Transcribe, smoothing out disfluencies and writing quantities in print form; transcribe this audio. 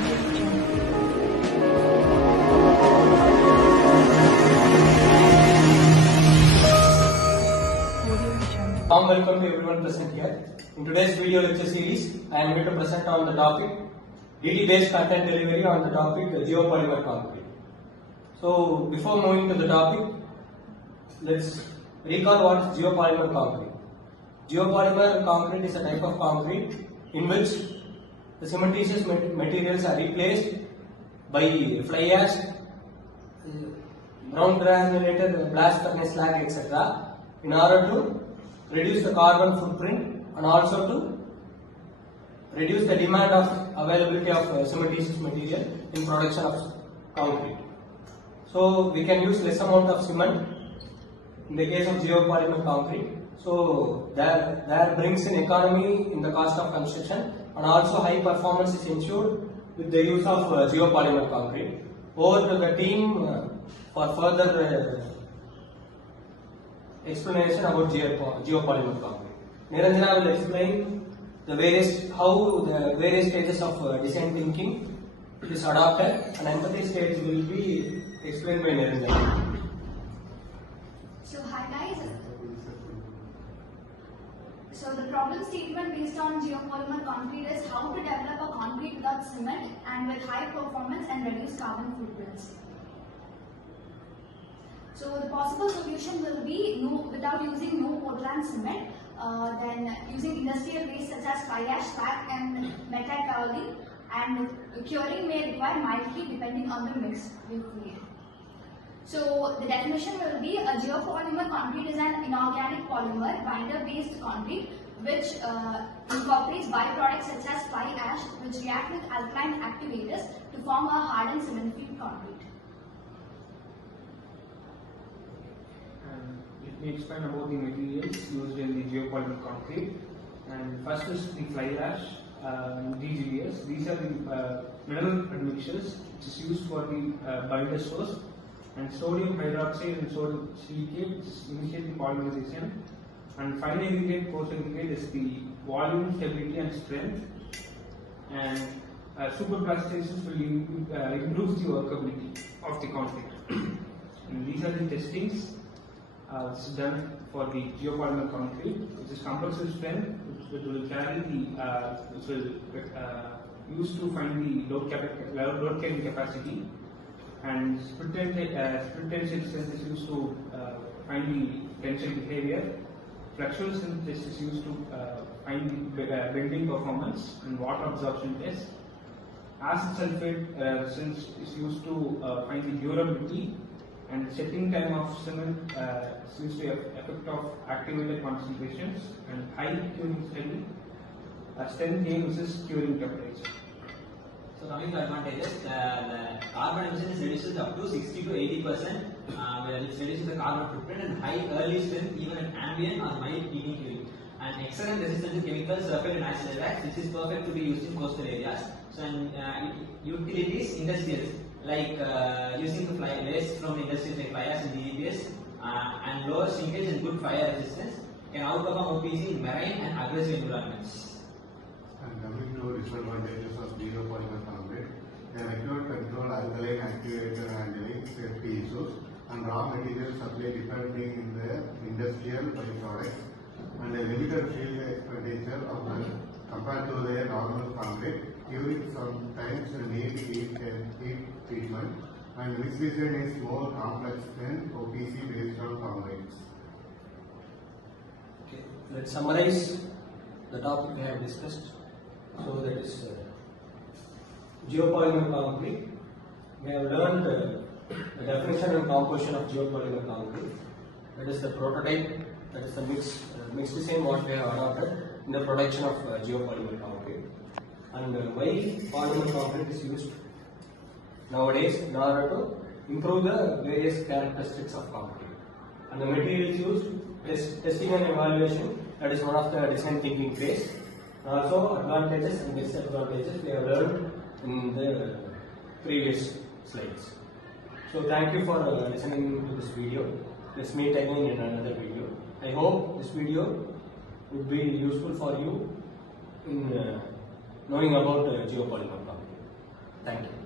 Warm welcome to everyone present here. In today's video lecture series, I am going to present on the topic DD based content delivery on the topic Geopolymer Concrete. So before moving to the topic, let's recall what is Geopolymer Concrete. Geopolymer Concrete is a type of concrete in which the cementitious materials are replaced by fly ash, brown granulated blast furnace slag, etc. in order to reduce the carbon footprint and also to reduce the demand of availability of cementitious material in production of concrete. So we can use less amount of cement in the case of geopolymer concrete. So that brings in economy in the cost of construction, and also high performance is ensured with the use of geopolymer concrete. Over to the team for further explanation about geopolymer concrete. Niranjana will explain how the various stages of design thinking is adopted, and empathy stage will be explained by Niranjana. So hi guys. So the problem statement based on geopolymer concrete is how to develop a concrete without cement and with high performance and reduce carbon footprints. So the possible solution will be without using no Portland cement, then using industrial waste such as fly ash, slag and metakaolin, and curing may require mild heat depending on the mix we create. So the definition will be a geopolymer concrete is an inorganic polymer binder based concrete which incorporates byproducts such as fly ash which react with alkaline activators to form a hardened cement-free concrete. Let me explain about the materials used in the geopolymer concrete. And first is the fly ash, DGBS. These are the mineral admixtures which is used for the binder source. And sodium hydroxide and sodium silicate, which is initiate the polymerization. And fine aggregate, coarse aggregate is the volume, stability and strength. And superplasticizations will improve the workability of the concrete. And these are the testings which is done for the geopolymer concrete, which is compressive strength, which will carry the, which will use to find the load carrying capacity. And split tensile strength is used to find the tensile behavior. Flexural strength test is used to find the bending performance and water absorption test. Acid sulfate resistance is used to find the durability, and setting time of cement is used to effect of activated concentrations, and high curing study strength gain versus curing temperature. So coming to advantages, the carbon emission is reduced up to 60 to 80%, which reduces the carbon footprint, and high early strength even at ambient or mild heating curing. And excellent resistance to chemicals, sulfate and acid attacks, which is perfect to be used in coastal areas. So utilities, industrials, like using the waste from industries like fly ash and DGBS, and lower shrinkage and good fire resistance, can outperform OPC in marine and aggressive environments. And coming to disadvantages of geopolymer concrete, they require control alkaline activator handling, safety issues, and raw material supply depending in the industrial byproducts, and a limited field expenditure compared to the normal concrete. Curing sometimes need heat treatment, and mix design is more complex than OPC based on concretes. Okay, let's summarize the topic we have discussed. So that is geopolymer concrete. We have learned the definition and composition of geopolymer concrete. That is the prototype, that is the mix design what we have adopted in the production of geopolymer concrete. And why polymer concrete is used nowadays in order to improve the various characteristics of concrete. And the materials used, testing and evaluation, that is one of the design thinking phase. Also advantages and disadvantages we have learned in the previous slides. So thank you for listening to this video. Let's meet again in another video. I hope this video would be useful for you in knowing about geopolymer concrete. Thank you.